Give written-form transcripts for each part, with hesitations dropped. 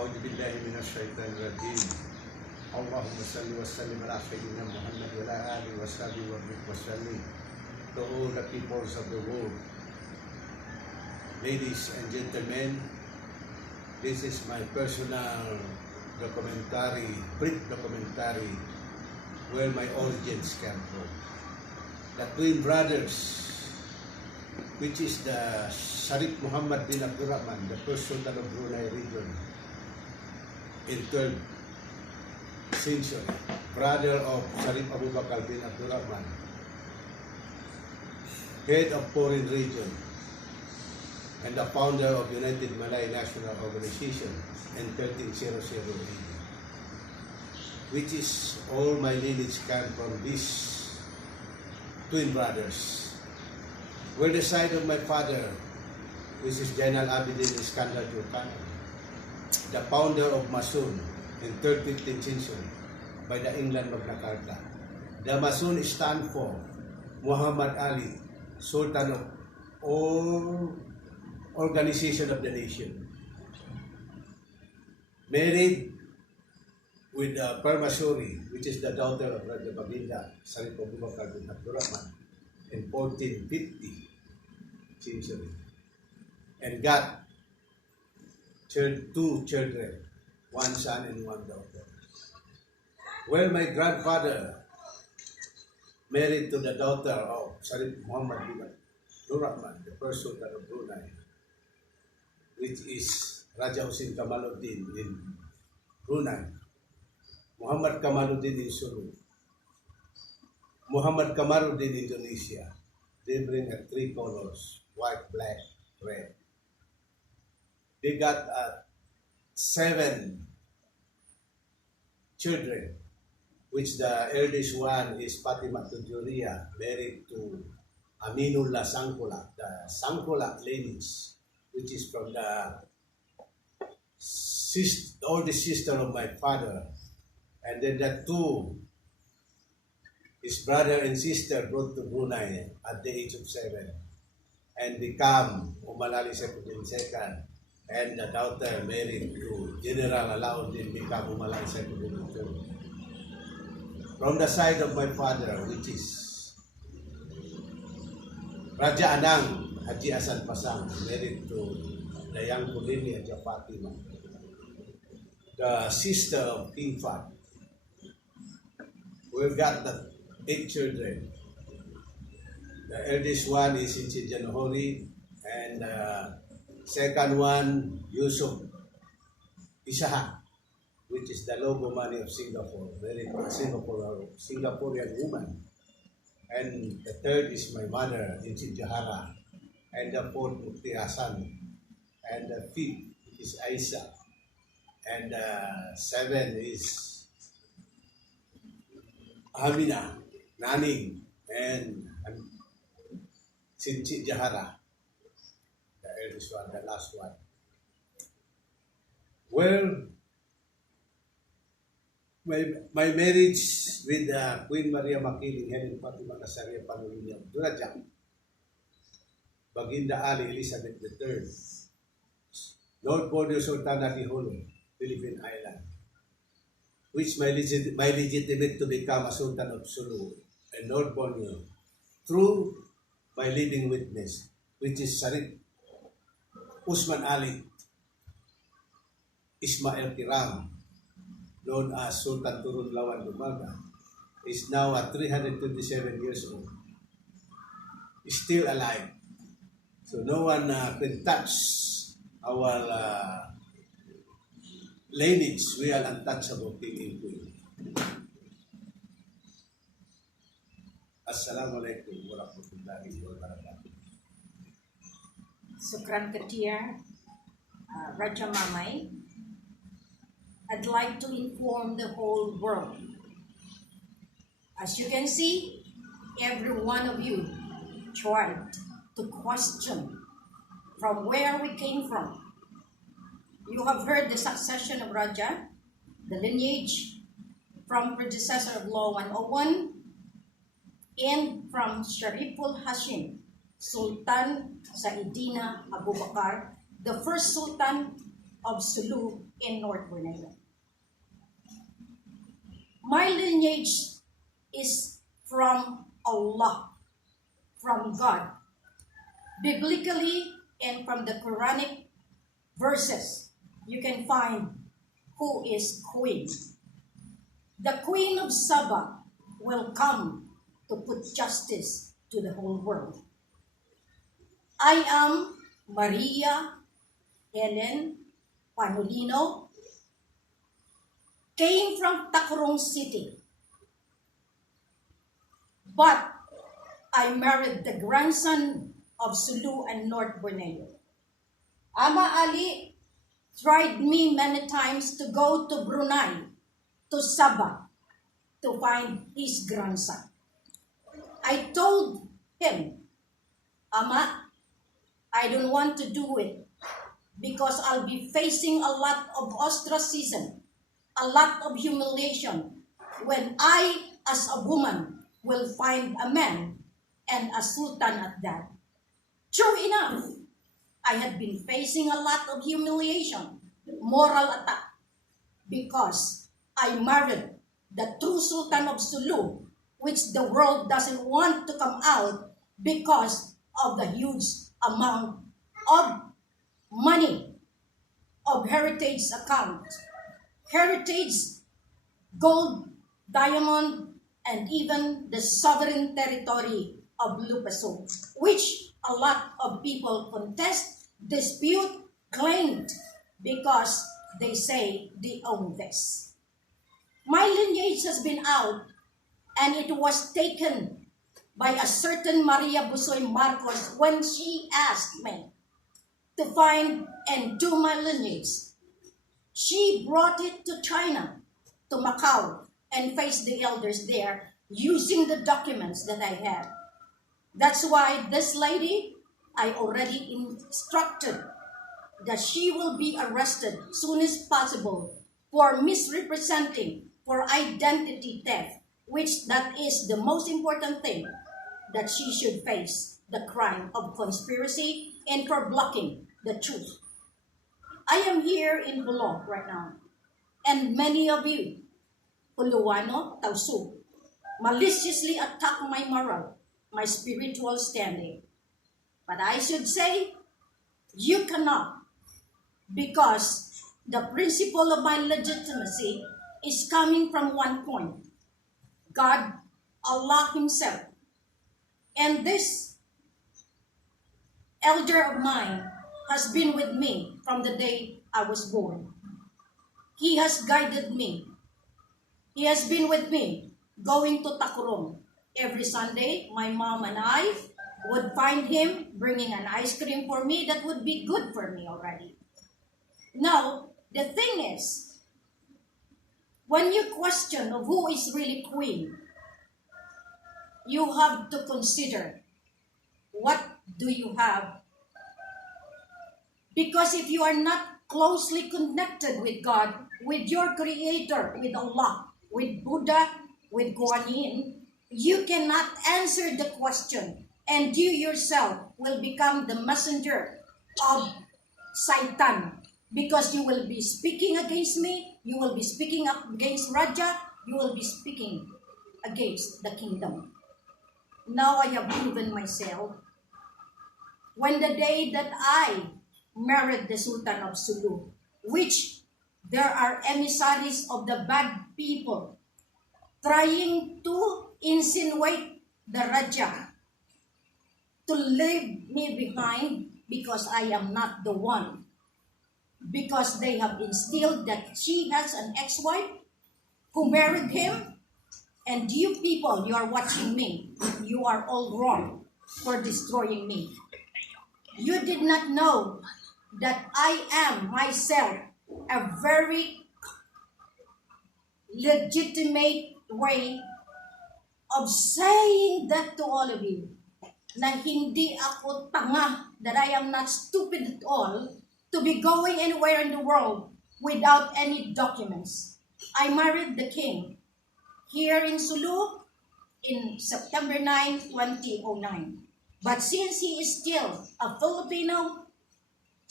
أعوذ بالله من الشيطان الرجيم. اللهم صل وسلم على سيدنا Muhammad wa ala alihi wa sahbihi wa sallim. To all the peoples of the world, ladies and gentlemen, this is my personal documentary, brief documentary, where my origins came from. The twin brothers, which is the Sharif Muhammad bin Abdurrahman, the first Sultan of Brunei region in 12th century, brother of Sharif Abu Bakr bin Abdurrahman, head of foreign region, and the founder of United Malay National Organization in 1300 AD, which is all my lineage came from these twin brothers. Where the side of my father, which is Jainal Abidin Iskandar Turkana, the founder of Masun in 3rd 15th century by the England Magna Carta. The Masun stand for Muhammad Ali, Sultan of all organization of the nation. Married with Permaisuri, which is the daughter of Raja Baginda, Sharif Abu Bakr bin Abdurrahman, in 1450 century, and got two children, one son and one daughter. Well, my grandfather married to the daughter of Sharif Muhammad bin Abdurrahman, the first Sultan of Brunei, which is Raja Husin Kamaluddin in Brunei, Muhammad Kamaluddin in Sulu, Muhammad Kamaluddin in Indonesia. They bring three colors: white, black, red. They got 7 children, which the eldest one is Fatima Tujuria, married to Aminullah Sangkolak, the Sangkolak lineage, which is from the oldest sister of my father. And then the two, his brother and sister, brought to Brunei at the age of 7 and become Umalali Saifuddin II, and the daughter married to General Alauddin, become Umalali Saifuddin II. From the side of my father, which is Raja Anang Haji Hasan Pasang, married to the young Kulini Haja Fatima, the sister of King Fahd. We've got the 8 children. The eldest one is Inci Janohori, and the second one, Yusuf Isaha, which is the logo money of Singapore, married to a Singaporean woman. And the third is my mother, Inci Jahara, and the fourth, Mukti Hasan, and the fifth is Aisha, and the seventh is Amina, Naning, and Sinci Jahara, the eldest one, the last one. Well, my marriage with Queen Maria Makiling, Helen Fatima Casaria Panulini Abdurajak, Baginda Ali Elizabeth III, Lord Borneo Sultana Holo, Philippine Island, which my legitimate to become a Sultan of Sulu and North Borneo through my living witness, which is Sharif Usman Ali Ismail Kiram, known as Sultan Turun Lawan Lumaga, is now at 327 years old, still alive. So no one can touch our lineage. We are untouchable, king and queen. Assalamualaikum warahmatullahi wabarakatuh. Sukran Katia, Raja Mamay. I'd like to inform the whole world. As you can see, every one of you tried to question from where we came from. You have heard the succession of Raja, the lineage from predecessor of Law 101, and from Shariful Hashim, Sultan Saidina Abu Bakr, the first Sultan of Sulu in North Borneo. My lineage is from Allah, from God, biblically and from the Quranic verses. You can find who is queen. The Queen of Saba will come to put justice to the whole world. I am Maria Helen Panolino, came from Tacurong City, but I married the grandson of Sulu and North Borneo. Ama Ali tried me many times to go to Brunei, to Sabah, to find his grandson. I told him, Ama, I don't want to do it because I'll be facing a lot of ostracism, a lot of humiliation when I, as a woman, will find a man and a sultan at that. True enough, I had been facing a lot of humiliation, moral attack, because I married the true sultan of Sulu, which the world doesn't want to come out because of the huge amount of money of heritage account, heritage, gold, diamond, and even the sovereign territory of Lupah Sug, which a lot of people contest, dispute, claimed because they say they own this. My lineage has been out and it was taken by a certain Maria Busoy Marcos when she asked me to find and do my lineage. She brought it to China, to Macau, and faced the elders there using the documents that I had. That's why this lady, I already instructed that she will be arrested soon as possible for misrepresenting, for identity theft, which that is the most important thing, that she should face the crime of conspiracy and for blocking the truth. I am here in Bulog right now, and many of you, Puluano, Tausug, maliciously attack my moral, my spiritual standing. But I should say, you cannot, because the principle of my legitimacy is coming from one point, God, Allah Himself. And this elder of mine has been with me from the day I was born. He has guided me. He has been with me going to Tacurong. Every Sunday, my mom and I would find him bringing an ice cream for me that would be good for me already. Now, the thing is, when you question of who is really queen, you have to consider what do you have. Because if you are not closely connected with God, with your Creator, with Allah, with Buddha, with Guan Yin, you cannot answer the question, and you yourself will become the messenger of Satan, because you will be speaking against me, you will be speaking up against Raja, you will be speaking against the kingdom. Now I have proven myself. When the day that I married the Sultan of Sulu, which there are emissaries of the bad people trying to insinuate the Raja to leave me behind because I am not the one. Because they have instilled that she has an ex-wife who married him, and you people, you are watching me. You are all wrong for destroying me. You did not know that I am myself a very legitimate way of saying that to all of you, na hindi ako tanga, that I am not stupid at all to be going anywhere in the world without any documents. I married the king here in Sulu in September 9, 2009. But since he is still a Filipino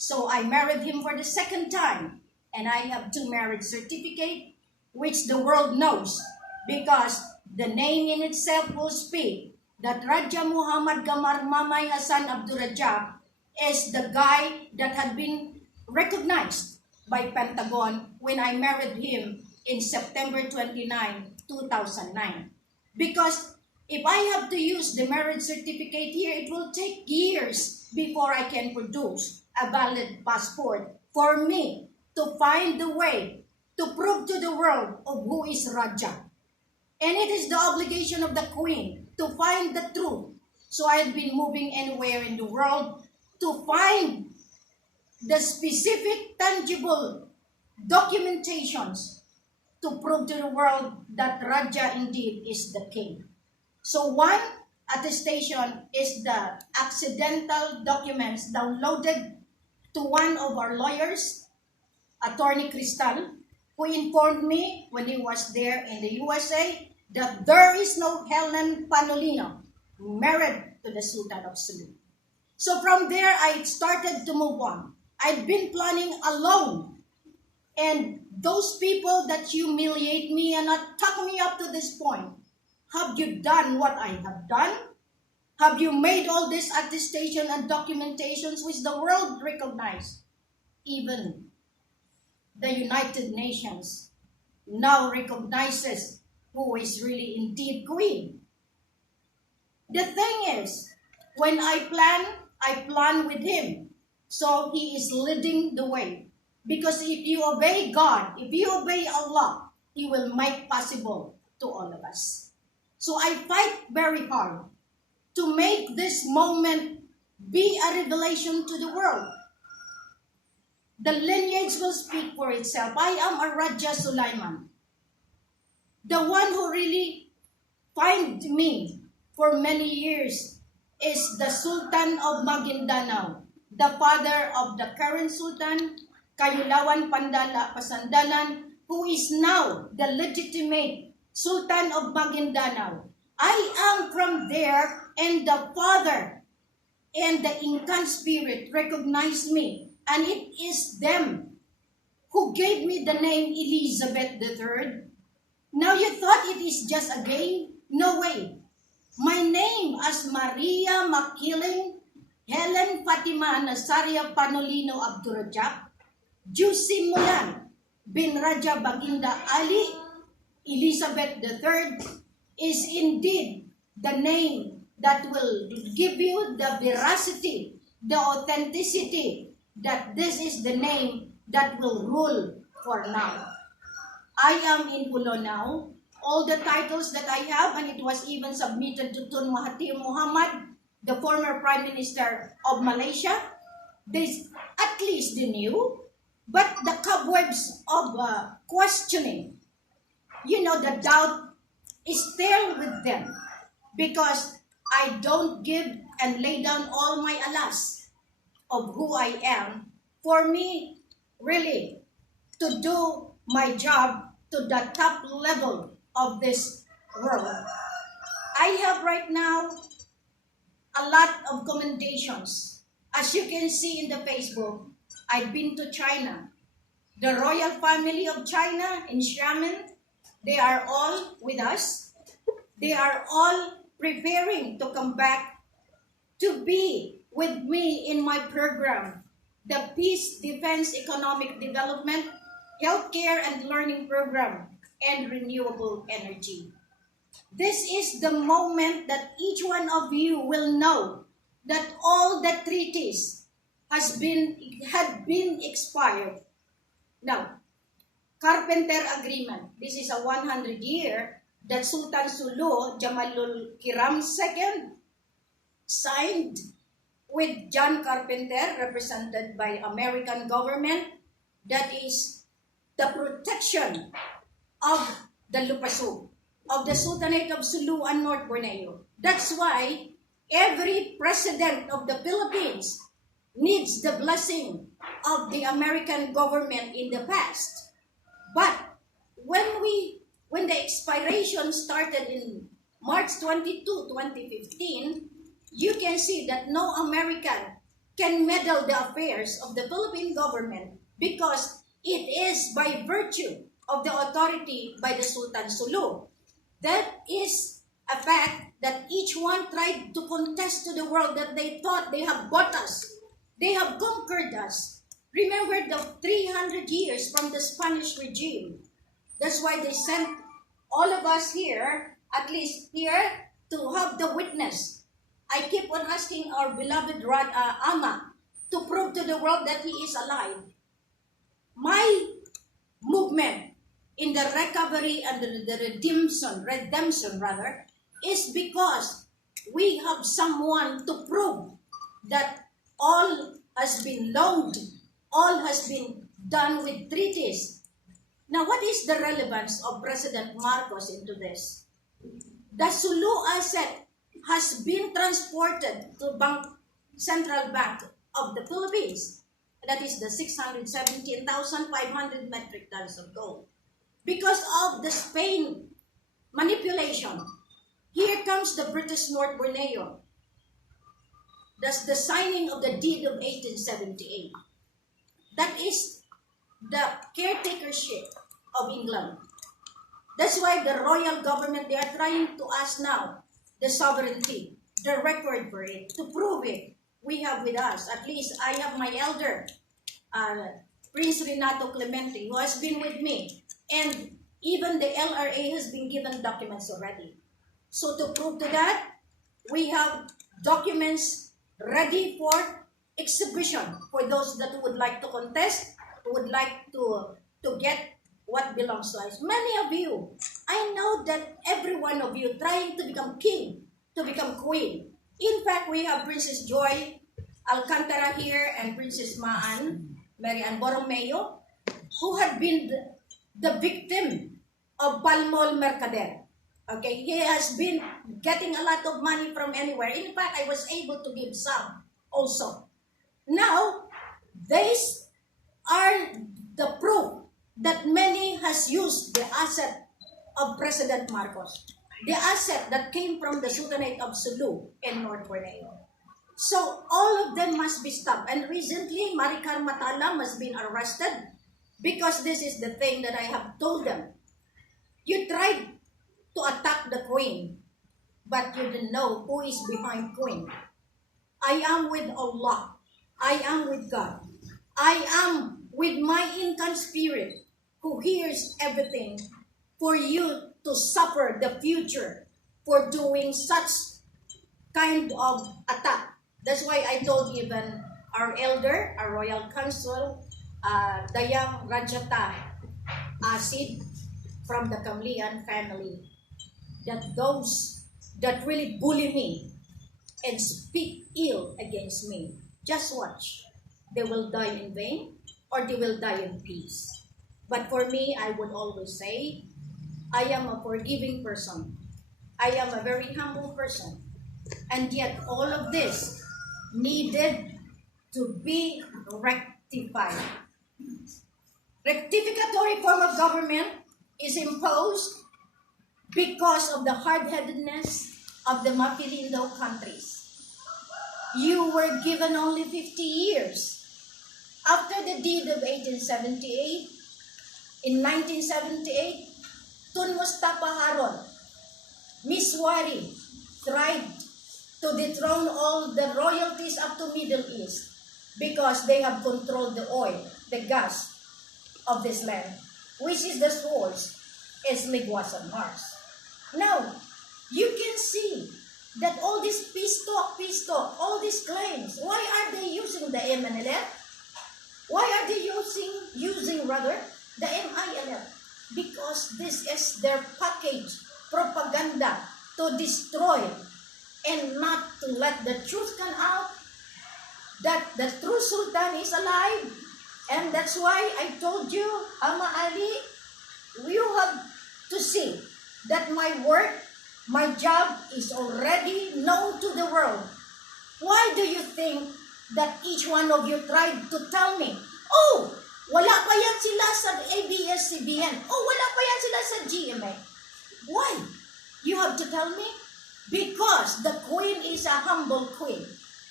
So I married him for the second time, and I have two marriage certificate, which the world knows, because the name in itself will speak that Raja Muhammad Gamar Mamay Hasan Abdurajak is the guy that had been recognized by Pentagon when I married him in September 29, 2009. Because if I have to use the marriage certificate here, it will take years before I can produce a valid passport for me to find the way to prove to the world of who is Raja. And it is the obligation of the Queen to find the truth. So I have been moving anywhere in the world to find the specific, tangible documentations to prove to the world that Raja indeed is the king. So one attestation is the accidental documents downloaded to one of our lawyers, Attorney Cristal, who informed me when he was there in the USA that there is no Helen Panolino married to the Sultan of Sulu. So from there, I started to move on. I've been planning alone. And those people that humiliate me and not talk me up to this point, have you done what I have done? Have you made all this attestation and documentations which the world recognizes? Even the United Nations now recognizes who is really indeed queen. The thing is, when I plan with him. So he is leading the way. Because if you obey God, if you obey Allah, He will make possible to all of us. So I fight very hard to make this moment be a revelation to the world. The lineage will speak for itself. I am a Raja Sulaiman. The one who really find me for many years is the Sultan of Maguindanao, the father of the current Sultan, Kayulawan Pandala Pasandalan, who is now the legitimate Sultan of Maguindanao. I am from there, and the father and the Incan spirit recognize me, and it is them who gave me the name Elizabeth III. Now you thought it is just a game? No way. My name as Maria Makiling Helen Fatima Nazaria Panolino Abdurajak, Jusi Mulan bin Raja Baginda Ali Elizabeth III is indeed the name that will give you the veracity, the authenticity, that this is the name that will rule for now. I am in Pulo now. All the titles that I have, and it was even submitted to Tun Mahathir Mohamad, the former Prime Minister of Malaysia. This, at least they knew, but the cobwebs of questioning, the doubt is still with them, because I don't give and lay down all my alas of who I am for me really to do my job to the top level of this world. I have right now a lot of commendations. As you can see in the Facebook, I've been to China. The royal family of China in Xiamen, they are all with us. They are all preparing to come back to be with me in my program, the Peace, Defense, Economic Development, Healthcare and Learning Program, and Renewable Energy. This is the moment that each one of you will know that all the treaties had been expired. Now, Carpenter Agreement. This is a 100-year that Sultan Sulu Jamalul Kiram II signed with John Carpenter, represented by American government. That is the protection of the Lupah Sug, of the Sultanate of Sulu and North Borneo. That's why every president of the Philippines needs the blessing of the American government in the past. But when the expiration started in March 22, 2015, you can see that no American can meddle the affairs of the Philippine government because it is by virtue of the authority by the Sultan Sulu. That is a fact that each one tried to contest to the world that they thought they have bought us. They have conquered us. Remember the 300 years from the Spanish regime. That's why they sent all of us here, at least here, to have the witness. I keep on asking our beloved Ama to prove to the world that he is alive. My movement in the recovery and the redemption rather, is because we have someone to prove that all has been loaned, all has been done with treaties. Now, what is the relevance of President Marcos into this? The Sulu asset has been transported to Central Bank of the Philippines. That is the 617,500 metric tons of gold. Because of the Spain manipulation, here comes the British North Borneo. That's the signing of the deed of 1878. That is the caretakership of England. That's why the royal government, they are trying to ask now the sovereignty, the record for it, to prove it. We have with us, at least I have my elder, Prince Renato Clemente, who has been with me. And even the LRA has been given documents already. So to prove to that, we have documents ready for exhibition for those that would like to contest, who would like to get what belongs to us. Many of you, I know that every one of you trying to become king, to become queen. In fact, we have Princess Joy Alcantara here and Princess Mary Ann Borromeo, who had been the victim of Palmol Mercader. Okay, he has been getting a lot of money from anywhere. In fact, I was able to give some also. Now, these are the proof that many has used the asset of President Marcos. The asset that came from the Sultanate of Sulu in North Borneo. So, all of them must be stopped. And recently, Maricar Matalam has been arrested because this is the thing that I have told them. You tried to attack the queen, but you didn't know who is behind queen. I am with Allah. I am with God. I am with my Incan spirit who hears everything for you to suffer the future for doing such kind of attack. That's why I told even our elder, our royal council, Dayang Rajata Asid from the Kamlian family, that those that really bully me and speak ill against me, just watch. They will die in vain or they will die in peace. But for me, I would always say, I am a forgiving person. I am a very humble person. And yet all of this needed to be rectified. Rectificatory form of government is imposed because of the hard-headedness of the Mapilindo countries. You were given only 50 years. After the deed of 1878, in 1978, Tun Mustafa Harun, Miswari, tried to dethrone all the royalties up to Middle East because they have controlled the oil, the gas of this land, which is the source, is Liguas and Mars. Now, you can see that all this peace talk, all these claims, why are they using the MNLF? Why are they using rather the MILF? Because this is their package propaganda to destroy and not to let the truth come out that the true Sultan is alive. And that's why I told you, Ama Ali, you have to see that my work, my job is already known to the world. Why do you think that each one of you tried to tell me, oh, wala pa yan sila sa ABS-CBN. Oh, wala pa yan sila sa GMA. Why? You have to tell me? Because the queen is a humble queen.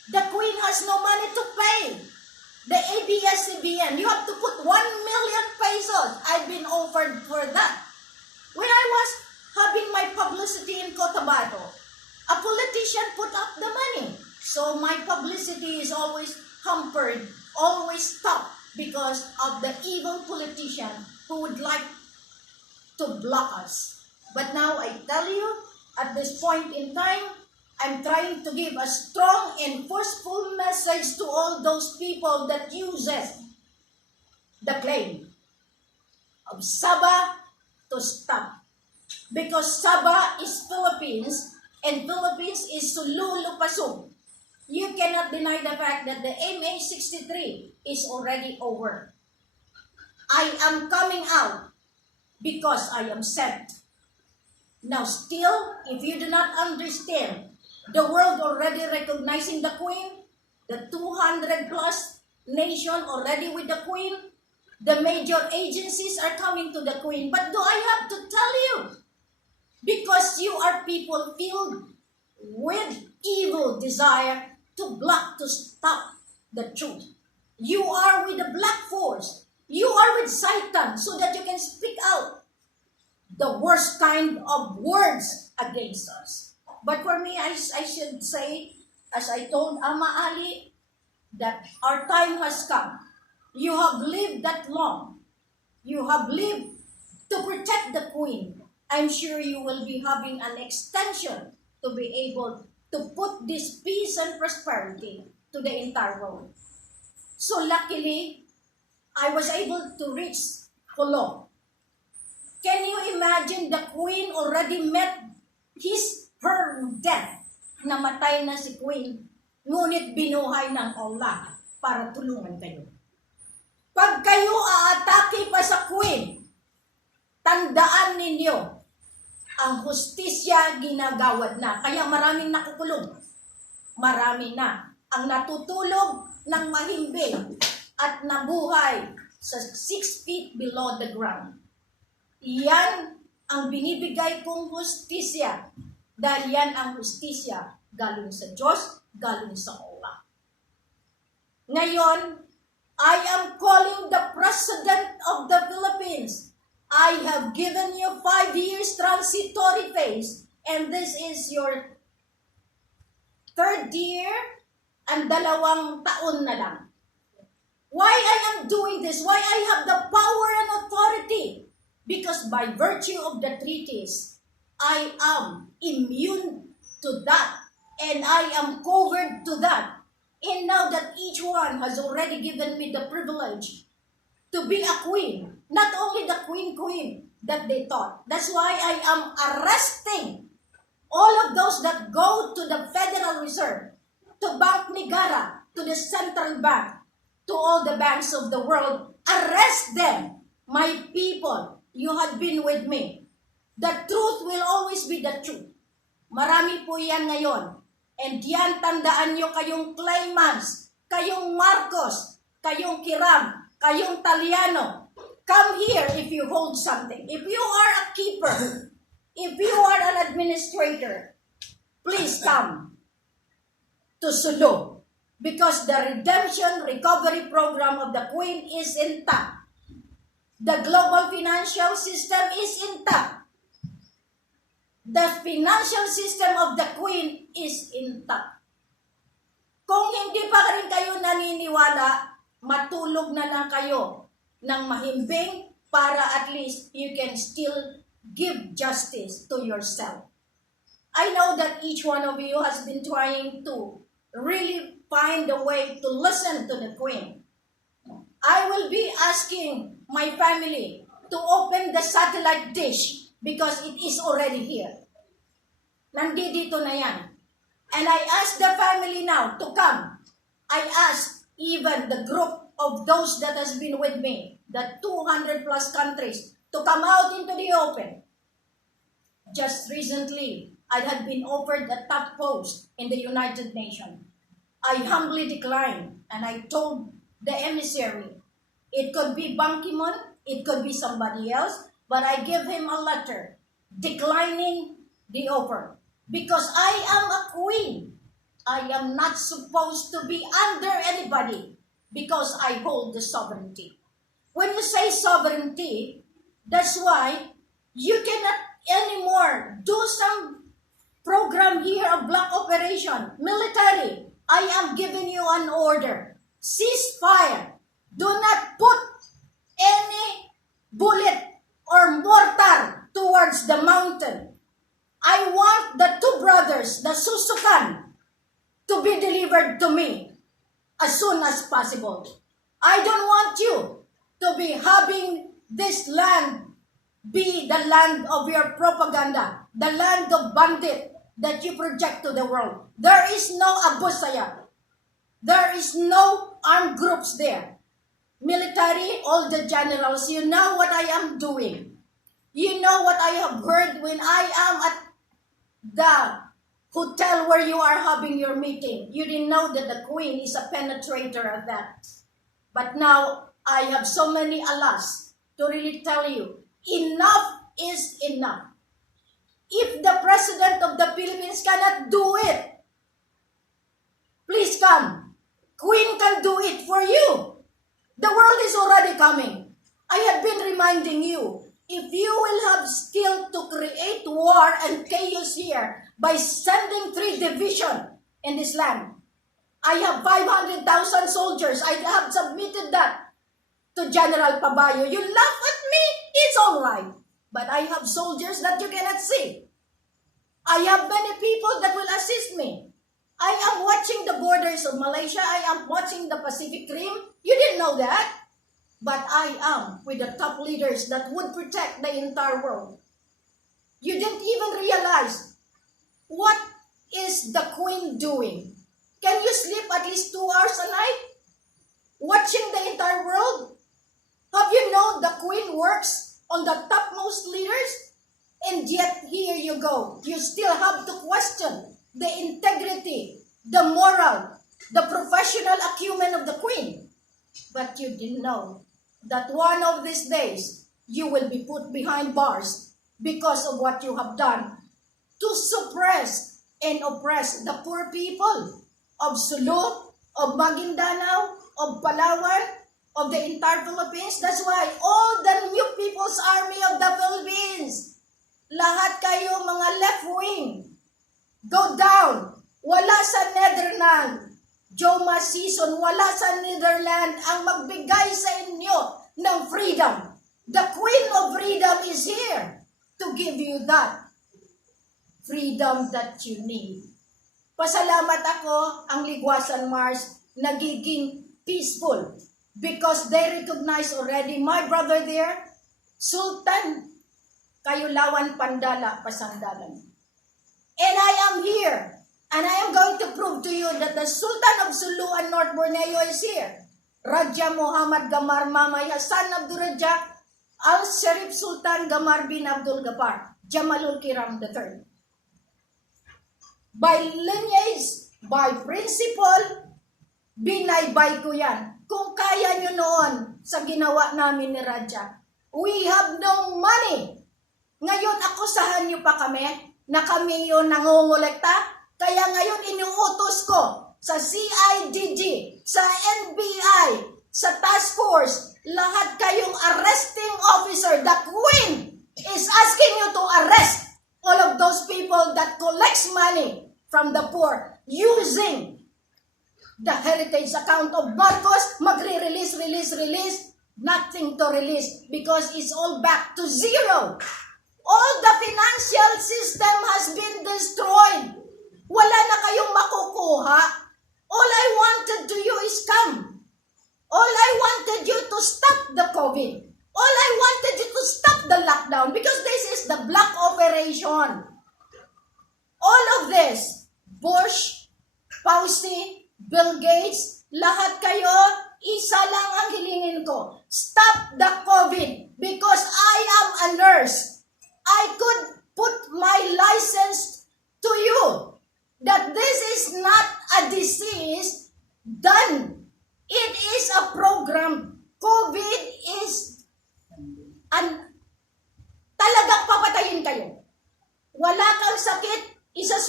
The Queen has no money to pay. The ABS-CBN, you have to put 1 million pesos. I've been offered for that. When I was having my publicity in Cotabato, a politician put up the money. So my publicity is always hampered, always stopped because of the evil politician who would like to block us. But now I tell you, at this point in time, I'm trying to give a strong and forceful message to all those people that uses the claim of Sabah to stop. Because Sabah is Philippines and Philippines is Lupah Sug. You cannot deny the fact that the MA63 is already over. I am coming out because I am sent. Now still, if you do not understand, the world already recognizing the Queen, the 200 plus nation already with the Queen, the major agencies are coming to the Queen. But do I have to tell you? Because you are people filled with evil desire to block, to stop the truth. You are with the black force. You are with Satan so that you can speak out the worst kind of words against us. But for me, I should say, as I told Ama Ali, that our time has come. You have lived that long. You have lived to protect the Queen. I'm sure you will be having an extension to be able to put this peace and prosperity to the entire world. So luckily, I was able to reach Colo. Can you imagine the Queen already met her death? Namatay na si Queen, ngunit binuhay ng Allah para tulungan kayo. Pag kayo aatake pa sa Queen, tandaan ninyo, ang hustisya ginagawad na. Kaya maraming nakukulong. Marami na ang natutulog ng mahimbing at nabuhay sa 6 feet below the ground. Iyan ang binibigay kong hustisya dahil yan ang hustisya galing sa Diyos, galing sa Allah. Ngayon, I am calling the President of the Philippines. I have given you 5 years transitory phase, and this is your 3rd year and 2 taon na lang. Why I am doing this? Why I have the power and authority? Because by virtue of the treaties, I am immune to that, and I am covered to that. And now that each one has already given me the privilege to be a queen, not only the queen that they thought. That's why I am arresting all of those that go to the Federal Reserve, to Bank Negara, to the Central Bank, to all the banks of the world. Arrest them, my people. You have been with me. The truth will always be the truth. Marami po yan ngayon. And yan, tandaan nyo kayong claimants, kayong Marcos, kayong Kiram, kayong Taliano. Come here if you hold something. If you are a keeper, if you are an administrator, please come to Sulu. Because the redemption recovery program of the Queen is intact. The global financial system is intact. The financial system of the Queen is intact. Kung hindi pa rin kayo naniniwala, matulog na lang kayo ng mahimbing para at least you can still give justice to yourself. I know that each one of you has been trying to really find a way to listen to the Queen. I will be asking my family to open the satellite dish because it is already here. Nandito na yan. And I ask the family now to come. I ask even the group of those that has been with me, the 200 plus countries, to come out into the open. Just recently, I had been offered a top post in the United Nations. I humbly declined, and I told the emissary, it could be Ban Ki-moon, it could be somebody else, but I give him a letter declining the offer. Because I am a queen. I am not supposed to be under anybody because I hold the sovereignty. When you say sovereignty, that's why you cannot anymore do some program here of black operation, military. I am giving you an order. Cease fire. Do not put any bullet or mortar towards the mountain. I want the two brothers, the Susukan, to be delivered to me as soon as possible. I don't want you to be having this land be the land of your propaganda, the land of bandit that you project to the world. There is no Abusaya. There is no armed groups there. Military, all the generals, you know what I am doing. You know what I have heard when I am at the hotel where you are having your meeting. You didn't know that the queen is a penetrator of that. But now, I have so many alas to really tell you, enough is enough. If the President of the Philippines cannot do it, please come. Queen can do it for you. The world is already coming. I have been reminding you, if you will have skill to create war and chaos here by sending 3 divisions in this land, I have 500,000 soldiers. I have submitted that to General Pabayo. You laugh at me, it's all right. But I have soldiers that you cannot see. I have many people that will assist me. I am watching the borders of Malaysia. I am watching the Pacific Rim. You didn't know that. But I am with the top leaders that would protect the entire world. You didn't even realize what is the Queen doing. Can you sleep at least 2 hours a night? Watching the entire world? Have you known the Queen works on the topmost leaders? And yet here you go. You still have to question the integrity, the moral, the professional acumen of the Queen. But you didn't know that one of these days you will be put behind bars because of what you have done to suppress and oppress the poor people of Sulu, of Maguindanao, of Palawan, of the entire Philippines. That's why all the New People's Army of the Philippines, lahat kayo mga left wing, go down. Wala sa Netherlands, Joma season, wala sa Netherlands ang magbigay sa inyo ng freedom. The Queen of Freedom is here to give you that freedom that you need. Pasalamat ako, ang Ligwasan Mars nagiging peaceful because they recognize already my brother there, Sultan Kayulawan Pandala Pasandalan. And I am here. And I am going to prove to you that the Sultan of Sulu and North Borneo is here. Raja Muhammad Gamar Mamay Hassan Abdurajak Al-Sharif Sultan Gamar bin Abdul Ghaffar Jamalul Kiram III. By lineage, by principle, binaybay ko yan. Kung kaya nyo noon sa ginawa namin ni Raja, we have no money. Ngayon, akusahan nyo pa kami na kami yung nangungulekta. Kaya ngayon inuutos ko sa CIDG, sa NBI, sa task force, lahat kayong arresting officer. The Queen is asking you to arrest all of those people that collects money from the poor using the heritage account of Marcos. Magre-release, release, nothing to release because it's all back to zero. All the financial system has been destroyed. Wala na kayong makukuha. All I wanted to you is come. All I wanted you to stop the COVID. All I wanted you to stop the lockdown because this is the black operation. All of this, Bush, Fauci, Bill Gates, lahat kayo, isa lang ang hilingin ko. Stop the COVID because I am a nurse. I could put my license to you that this is not a disease done. It is a program. COVID is talagang papatayin kayo. Wala kang sakit, isa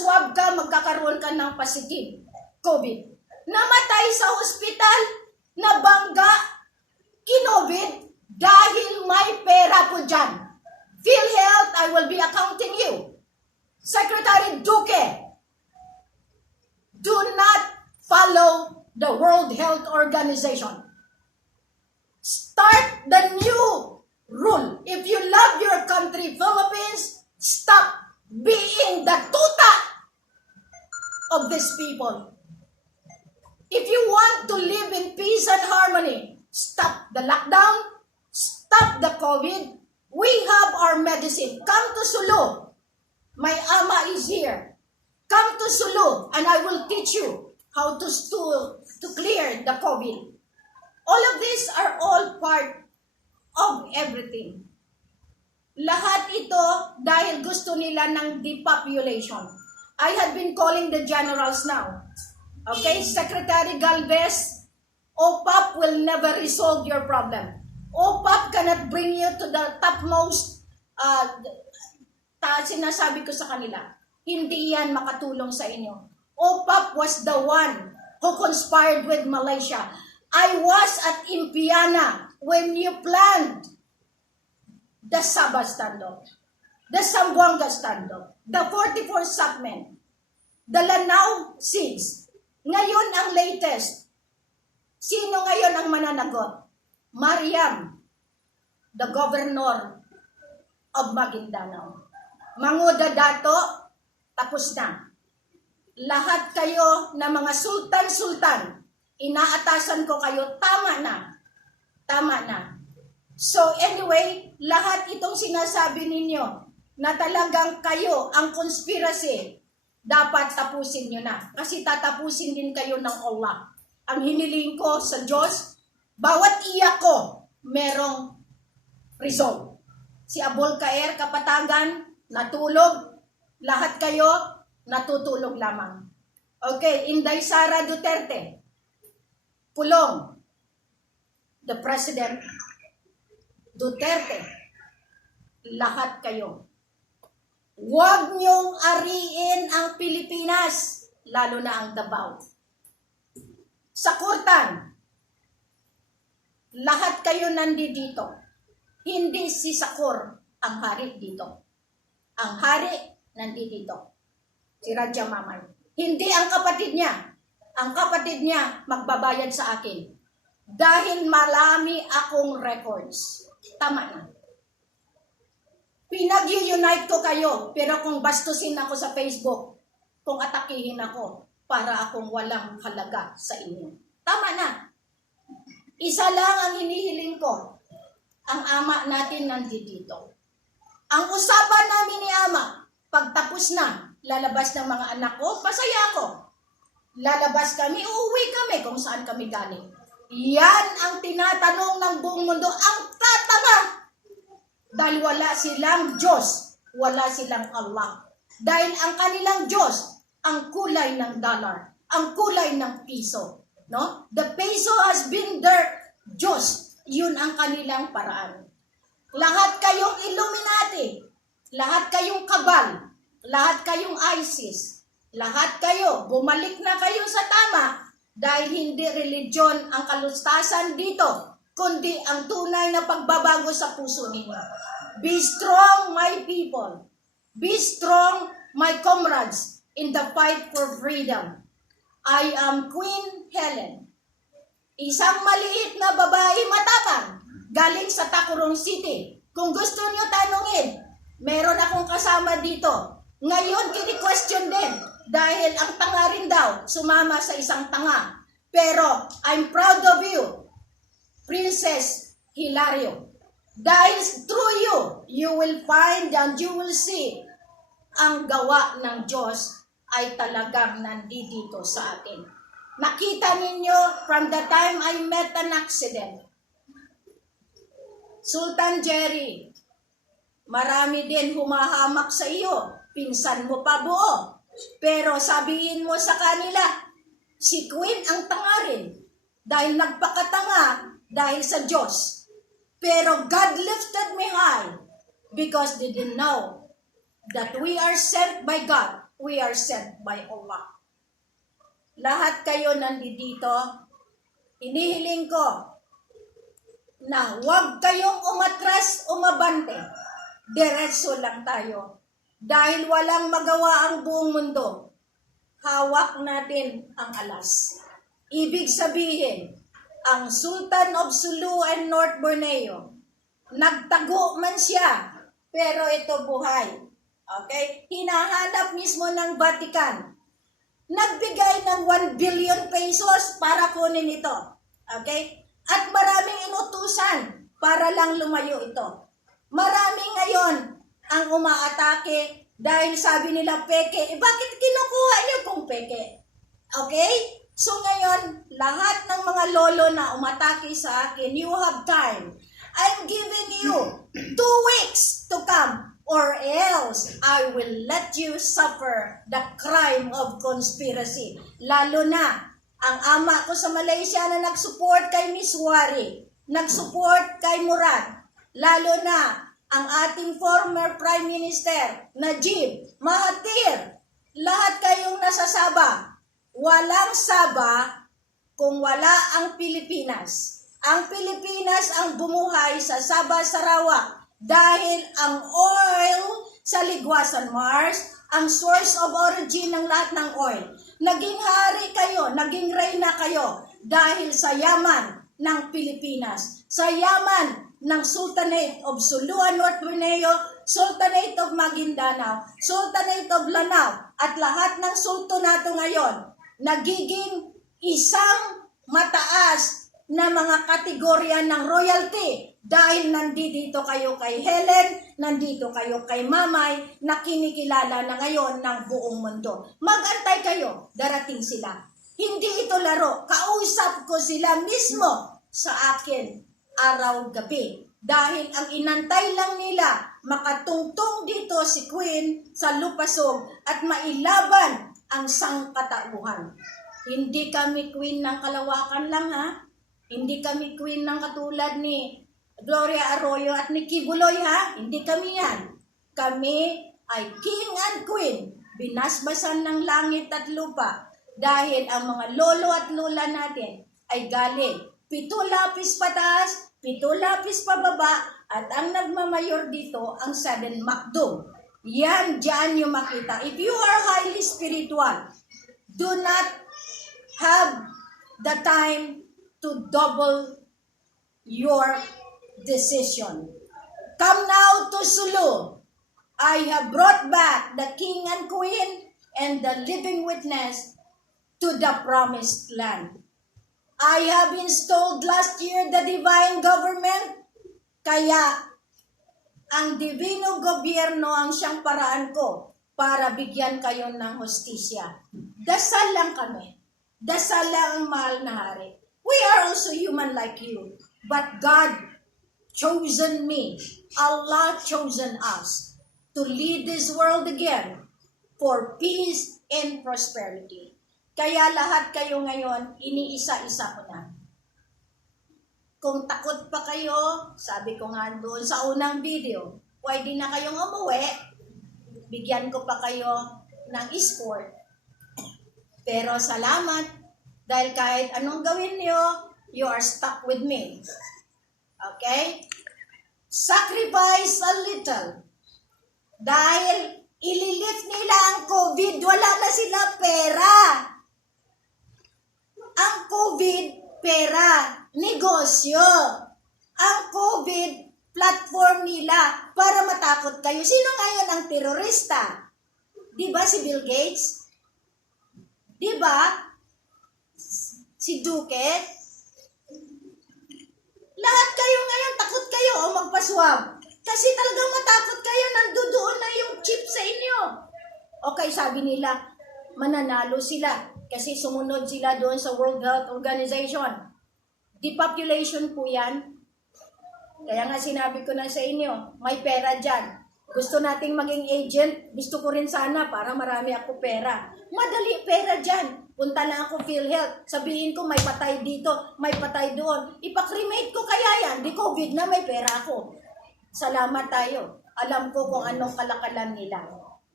nagpa-swab ka, magkakaroon ka ng positive COVID. Namatay sa ospital, nabangga, kinobid, dahil may pera po dyan. PhilHealth, I will be accounting you. Secretary Duque, do not follow the World Health Organization. Start the new rule. If you love your country, Philippines, stop being the tuta of these people. If you want to live in peace and harmony, stop the lockdown, stop the COVID. We have our medicine. Come to Sulu. My ama is here. Come to Sulu and I will teach you how to clear the COVID. All of these are all part of everything. Lahat ito dahil gusto nila ng depopulation. I have been calling the generals now. Okay, Secretary Galvez, OPAP will never resolve your problem. OPAP cannot bring you to the topmost, sinasabi ko sa kanila, hindi yan makatulong sa inyo. OPAP was the one who conspired with Malaysia. I was at Impiana when you planned the Sabah standoff, the Zamboanga standoff, the 44 Sakmen, the Lanao siege. Ngayon ang latest. Sino ngayon ang mananagot? Mariam, the governor of Maguindanao. Manguda Dato, tapos na. Lahat kayo na mga sultan-sultan, inaatasan ko kayo, tama na. Tama na. So anyway, lahat itong sinasabi ninyo na talagang kayo ang conspiracy, dapat tapusin nyo na. Kasi tatapusin din kayo ng Allah. Ang hiniling ko sa Diyos, bawat iyak ko, merong result. Si Abol Kaer, Kapatagan, natulog. Lahat kayo, natutulog lamang. Okay, Inday Sara Duterte, Pulong, the President Duterte, lahat kayo. Huwag niyong ariin ang Pilipinas, lalo na ang Davao. Sa Kurtan, lahat kayo nandito. Hindi si Sakur ang hari dito. Ang hari nandito. Si Raja Mamay. Hindi ang kapatid niya. Ang kapatid niya magbabayad sa akin. Dahil marami akong records. Tama na. Pinag-unite ko kayo, pero kung bastusin ako sa Facebook, kung atakihin ako, para akong walang halaga sa inyo. Tama na. Isa lang ang hinihiling ko. Ang ama natin nandito. Ang usapan namin ni ama, pagtapos na, lalabas ng mga anak ko, pasaya ako. Lalabas kami, uuwi kami kung saan kami galing. Yan ang tinatanong ng buong mundo, ang tatanga. Dahil wala silang Diyos, wala silang Allah. Dahil ang kanilang Diyos, ang kulay ng dollar, ang kulay ng piso. No? The peso has been their Diyos. Yun ang kanilang paraan. Lahat kayong Illuminati, lahat kayong kabal, lahat kayong ISIS, lahat kayo, bumalik na kayo sa tama dahil hindi religion ang kalustasan dito, kundi ang tunay na pagbabago sa puso ninyo. Be strong, my people. Be strong, my comrades, in the fight for freedom. I am Queen Helen. Isang maliit na babae matapang, galing sa Tacurong City. Kung gusto nyo tanungin, meron akong kasama dito. Ngayon, kini-question din, dahil ang tanga rin daw, sumama sa isang tanga. Pero, I'm proud of you, Princess Hilario. Dahil through you, you will find and you will see ang gawa ng Diyos ay talagang nandito sa atin. Nakita ninyo from the time I met an accident. Sultan Jerry, marami din humahamak sa iyo. Pinsan mo pa buo. Pero sabihin mo sa kanila, si Queen ang tanga rin. Dahil nagpakatanga dahil sa Diyos. Pero God lifted me high because they didn't know that we are sent by God. we are sent by Allah. Lahat kayo nandito, hinihiling ko na huwag kayong umatras, umabante. Diretso lang tayo. Dahil walang magawa ang buong mundo, hawak natin ang alas. Ibig sabihin, ang Sultan of Sulu and North Borneo, nagtago man siya, pero ito buhay. Okay? Hinahanap mismo ng Vatican. Nagbigay ng 1 billion pesos para kunin ito. Okay? At maraming inutusan para lang lumayo ito. Marami ngayon ang umaatake dahil sabi nila peke. Bakit kinukuha niyo kung peke? Okay? So ngayon, lahat ng mga lolo na umatake sa akin, you have time. I'm giving you 2 weeks to come or else I will let you suffer the crime of conspiracy. Lalo na ang ama ko sa Malaysia na nag-support kay Miss Wari, nag-support kay Murad, lalo na ang ating former Prime Minister, Najib, Mahathir, lahat kayong nasa Sabah. Walang Sabah kung wala ang Pilipinas. Ang Pilipinas ang bumuhay sa Sabah, Sarawak dahil ang oil sa Ligwasan Mars, ang source of origin ng lahat ng oil. Naging hari kayo, naging reyna kayo dahil sa yaman ng Pilipinas, sa yaman ng Sultanate of Sulu and North Borneo, Sultanate of Maguindanao, Sultanate of Lanao, at lahat ng sultanato ngayon, nagiging isang mataas na mga kategorya ng royalty dahil nandito kayo kay Helen, nandito kayo kay Mamay, na kinikilala na ngayon ng buong mundo. Mag-antay kayo, darating sila. Hindi ito laro, kausap ko sila mismo sa akin araw-gabi. Dahil ang inantay lang nila, makatungtong dito si Queen sa Lupah Sug at mailaban ang sangkatauhan. Hindi kami queen ng kalawakan lang, ha? Hindi kami queen ng katulad ni Gloria Arroyo at ni Kibuloy, ha? Hindi kami yan. Kami ay king and queen, binasbasan ng langit at lupa dahil ang mga lolo at lola natin ay galing 7 lapis pataas, 7 lapis pababa, at ang nagmamayor dito ang Sudden Makdum. Yan, dyan yung makita. If you are highly spiritual, do not have the time to double your decision. Come now to Sulu. I have brought back the king and queen and the living witness to the promised land. I have installed last year the divine government, kaya ang divino gobyerno ang siyang paraan ko para bigyan kayo ng hustisya. Dasal lang kami. Dasal lang ang mahal na hari. We are also human like you. But God chosen me. Allah chosen us to lead this world again for peace and prosperity. Kaya lahat kayo ngayon, iniisa-isa ko na. Kung takot pa kayo, sabi ko nga doon sa unang video, pwede na kayong umuwi, bigyan ko pa kayo ng escort. Pero salamat, dahil kahit anong gawin nyo, you are stuck with me. Okay? Sacrifice a little. Dahil ililift nila ang COVID, wala na sila pera. Ang COVID, pera, negosyo. Ang COVID, platform nila para matakot kayo. Sino ngayon ang terorista? Di ba si Bill Gates? Di ba? Si Duque? Lahat kayo ngayon, takot kayo o magpaswab. Kasi talagang matakot kayo, nandoon na yung chip sa inyo. Okay, sabi nila, mananalo sila kasi sumunod sila doon sa World Health Organization. Depopulation po yan. Kaya nga sinabi ko na sa inyo, may pera dyan. Gusto nating maging agent, gusto ko rin sana para marami ako pera. Madali pera dyan. Punta na ako PhilHealth, sabihin ko may patay dito, may patay doon. Ipakremate ko kaya yan, di COVID na may pera ako. Salamat tayo. Alam ko kung anong kalakalan nila.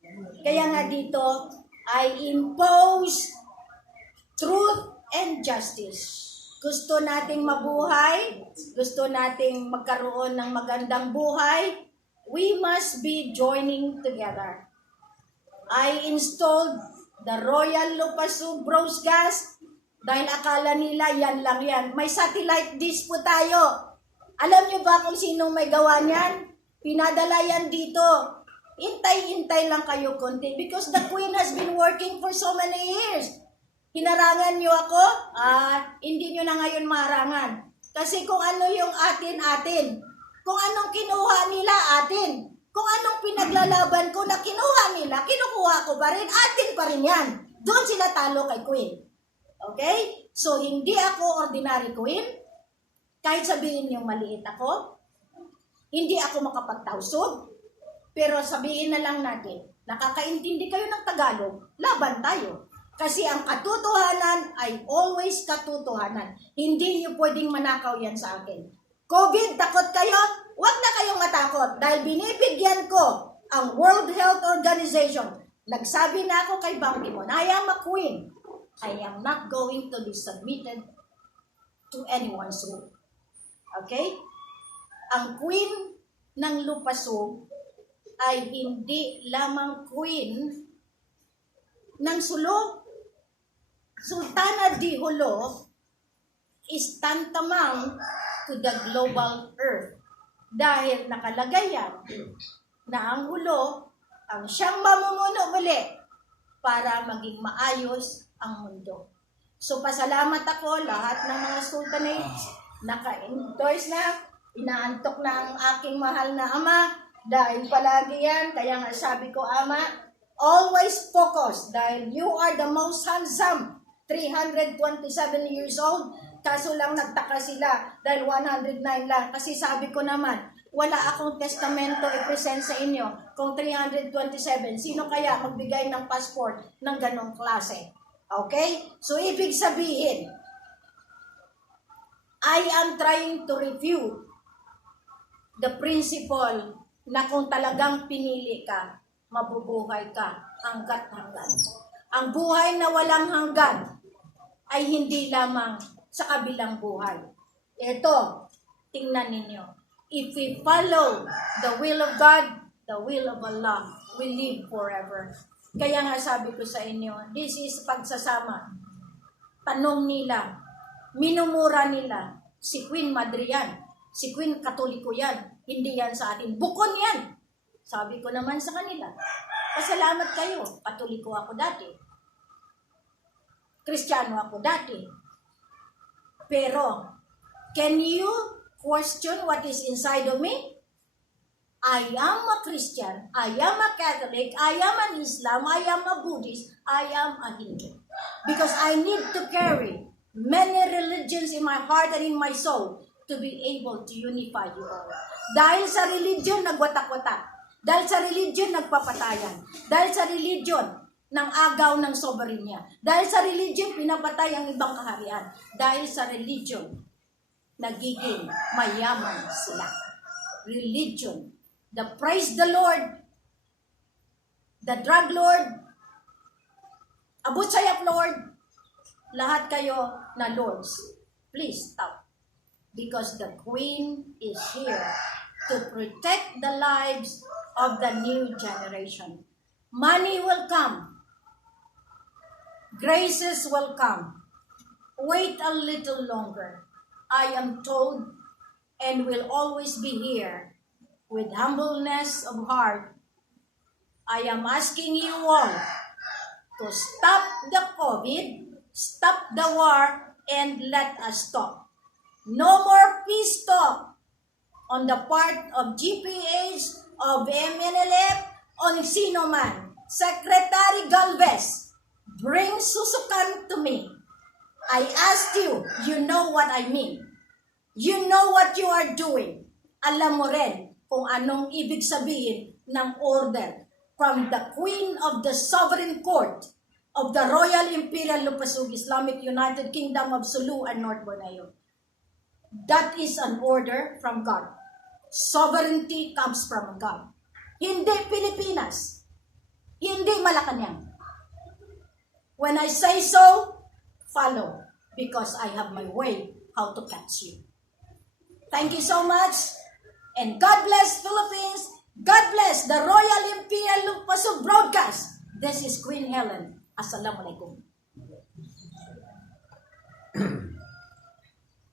Kaya nga dito, I impose truth and justice. Gusto nating mabuhay, gusto nating magkaroon ng magandang buhay, we must be joining together. I installed the Royal Lupah Sug Bros Gas dahil akala nila yan lang yan. May satellite dish po tayo. Alam nyo ba kung sinong may gawa niyan? Pinadala yan dito. Intay-intay lang kayo konti because the Queen has been working for so many years. Hinarangan nyo ako? Hindi nyo na ngayon maharangan. Kasi kung ano yung atin. Kung anong kinuha nila, atin. Kung anong pinaglalaban ko na kinuha nila, kinukuha ko pa rin, atin pa rin yan. Doon sila talo kay Queen. Okay? So, hindi ako ordinary Queen. Kahit sabihin yung maliit ako, hindi ako makapagtausog. Pero sabihin na lang natin, nakakaintindi kayo ng Tagalog, laban tayo. Kasi ang katotohanan ay always katotohanan. Hindi niyo pwedeng manakaw yan sa akin. COVID, takot kayo? Huwag na kayong matakot dahil binibigyan ko ang World Health Organization. Nagsabi na ako kay Bang Timon, I am a queen. I am not going to be submitted to anyone's rule. Okay? Ang queen ng Lupah Sug ay hindi lamang queen ng Sulu. Sultana di Hulo is tantamount to the global earth dahil nakalagay yan na ang Hulo ang siyang mamumuno muli para maging maayos ang mundo. So pasalamat ako lahat ng mga sultanates naka-endorse na, inaantok na ang aking mahal na ama dahil palagi yan, kaya nga sabi ko ama, always focus dahil you are the most handsome 327 years old, kaso lang nagtaka sila dahil 109 lang. Kasi sabi ko naman, wala akong testamento i-present sa inyo kung 327. Sino kaya magbigay ng passport ng ganong klase? Okay? So, ibig sabihin, I am trying to refute the principle na kung talagang pinili ka, mabubuhay ka hanggat hanggan. Ang buhay na walang hanggan ay hindi lamang sa kabilang buhay. Ito, tingnan ninyo. If we follow the will of God, the will of Allah, we live forever. Kaya nga sabi ko sa inyo, this is pagsasama. Tanong nila, minumura nila, si Queen Madre yan, si Queen Katoliko yan, hindi yan sa atin, bukon yan. Sabi ko naman sa kanila, pasalamat kayo, Katoliko ako dati. Kristiyano ako dati. Pero, can you question what is inside of me? I am a Christian, I am a Catholic, I am an Islam, I am a Buddhist, I am a Hindu. Because I need to carry many religions in my heart and in my soul to be able to unify you all. Dahil sa religion, nagwatak-watak. Dahil sa religion, nagpapatayan. Dahil sa religion, ng agaw ng soberenya. Dahil sa religion, pinapatay ang ibang kaharian. Dahil sa religion, nagiging mayaman sila. Religion. The praise the Lord, the drug Lord, abot sayap Lord, lahat kayo na Lords. Please stop. Because the Queen is here to protect the lives of the new generation. Money will come. Graces will come. Wait a little longer. I am told and will always be here with humbleness of heart. I am asking you all to stop the COVID, stop the war, and let us talk. No more peace talk on the part of GPH, of MNLF, on sino man. Secretary Galvez, bring susukan to me. I asked you, you know what I mean. You know what you are doing. Alam mo rin kung anong ibig sabihin ng order from the Queen of the Sovereign Court of the Royal Imperial Lupah Sug Islamic United Kingdom of Sulu and North Borneo. That is an order from God. Sovereignty comes from God. Hindi Pilipinas. Hindi Malacanang. When I say so, follow, because I have my way how to catch you. Thank you so much, and God bless Philippines. God bless the Royal Imperial Lupah Sug broadcast. This is Queen Helen. Assalamualaikum.